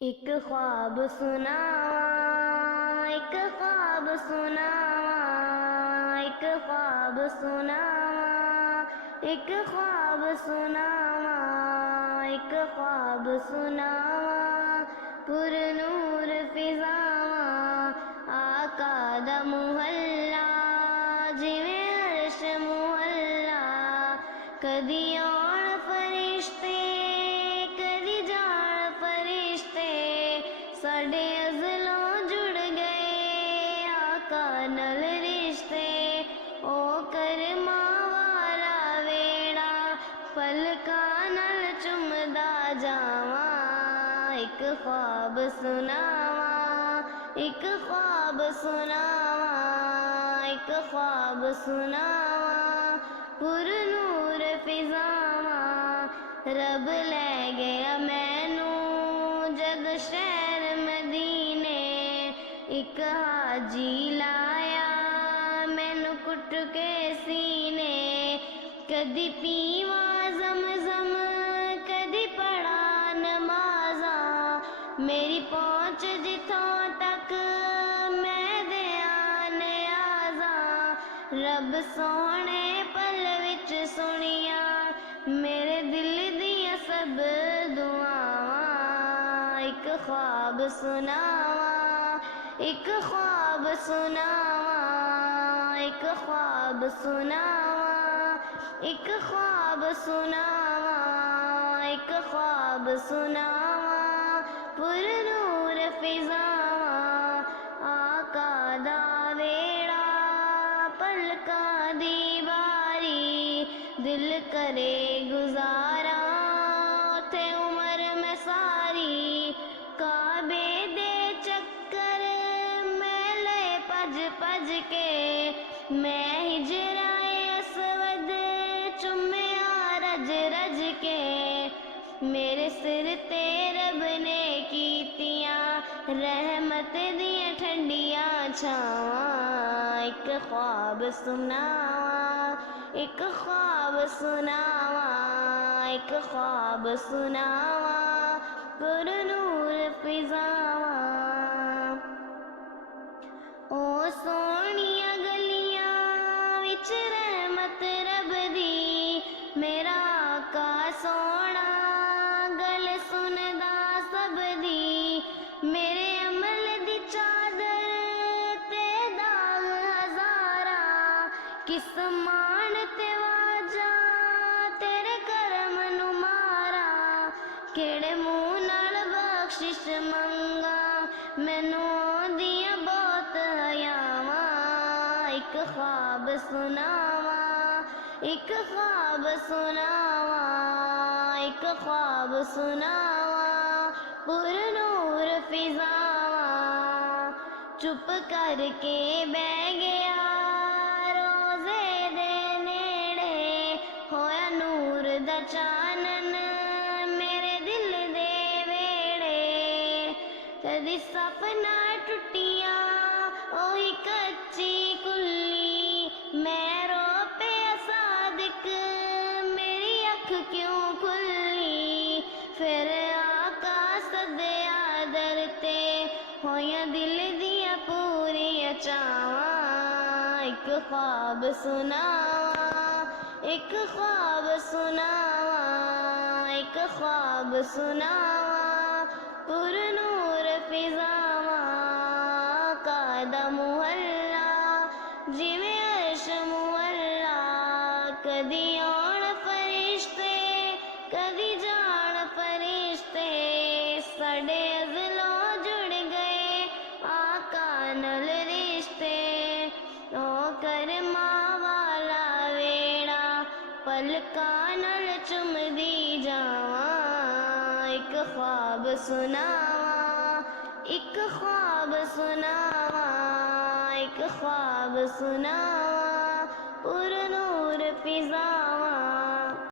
एक ख्वाब सुनावा, एक ख्वाब सुनावा, एक ख्वाब सुनावा, एक ख्वाब सुनावा, एक ख्वाब सुनावा। पुरनूर फिजावा आका दा मुहल्ला, जिवें अर्श मुहल्ला। कदी आउण फरिश्ते कदी जाण फरिश्ते, साडे अज़लों जुड़ गए आका नल रिश्ते। ओ करमां वाला वेड़ा पलकां नाल चुमदा जावां। एक ख्वाब सुनावा, एक ख्वाब सुनावा, एक ख्वाब सुनावा। पुरनूर फिजावा रब लै गया मैनू जद शहर मदीने। एक हाजी लाया मैनू कुट के सीने। कदी पीवा ज़मज़म कदी पढ़ा नमाज़ा, मेरी पहुँच जिथों तक मैं दियां नियाज़ा। रब सोहणे पल विच सुनिया मेरे दिल दियां सब दुआवां। एक ख्वाब सुनावा, एक ख्वाब सुनावा, एक ख्वाब सुनावा, एक ख्वाब सुनावा, एक ख्वाब सुनावा। पुरनूर फिजावा आका दा वेड़ा पलकां दी बारी। दिल करे गुजारा उथे उमर में सारी। काबे दे चक्कर मैं ले भज भज के, मैं हिजराए असवद चुम्मिया रज रज के। मेरे सिर ते रब ने कीतियां रहमत दियां ठंडियां छावां। एक ख्वाब सुनावा, एक ख्वाब सुनावा, एक ख्वाब सुनावा। पुरनूर फिजावा ओ सोहणियां गलियां विच रहमत रब दी। मेरा आका सोहणा गल सुनदा सब दी। मेरे अमल दी चादर ते दाग हज़ारा, किस मान ते वाजा तेरे करम नू मारा। केड़े मुँह नाल बख्शिश मंगा मैनू आउंदियां बहुत हयावां। एक ख्वाब सुनावा, एक ख्वाब सुनावा, एक ख्वाब सुनावा। पुरनूर फिजावा चुप करके बह गया रोज़े दे नेड़े। होया नूर दा चानन मेरे दिल दे वेड़े। कदी सपना टुटिया ओही कच्ची कुल्ली। मैं रो पे सादिक मेरी अख क्यों खुली। फिर आका सदया दर ते होया दिल दियां पूरियां चावां। एक ख्वाब सुनावा, एक ख्वाब सुनावा, एक ख्वाब सुनावा। पुरनूर फिजावा आका दा मुहल्ला, जिवें अर्श मुहल्ला। कदी आउण फरिश्ते कदी जाण फरिश्ते, साडे अज़लों जुड़ गए आका नल रिश्ते। ओ करमां वाला वेड़ा पलकां नाल चुमदी जावां। एक ख्वाब सुनावा, एक ख्वाब सुनावा, एक ख्वाब सुनावा। पुरनूर फिजावा